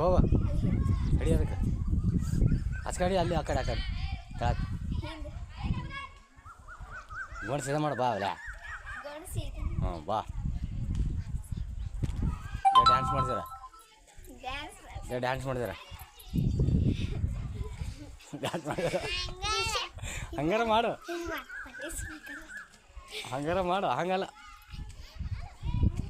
ಹೋಗ ಅಡಿ ಅದಕ್ಕೆ ಹಚ್ಕಡಿ ಅಲ್ಲಿ ಆ ಕಡೆ ತಳಕ್ ಗೋಣ್ ಸೀದಾ ಮಾಡು ಬಾ ಅಲ್ಲ ಹ್ಞೂ ಬಾ ಡ್ಯಾನ್ಸ್ ಮಾಡ್ತೀರ ಡ್ಯಾನ್ಸ್ ಮಾಡಿದಾರ ಡ್ಯಾನ್ಸ್ ಮಾಡಿದಾರ ಹಂಗಾರ ಮಾಡು ಹಂಗಲ್ಲ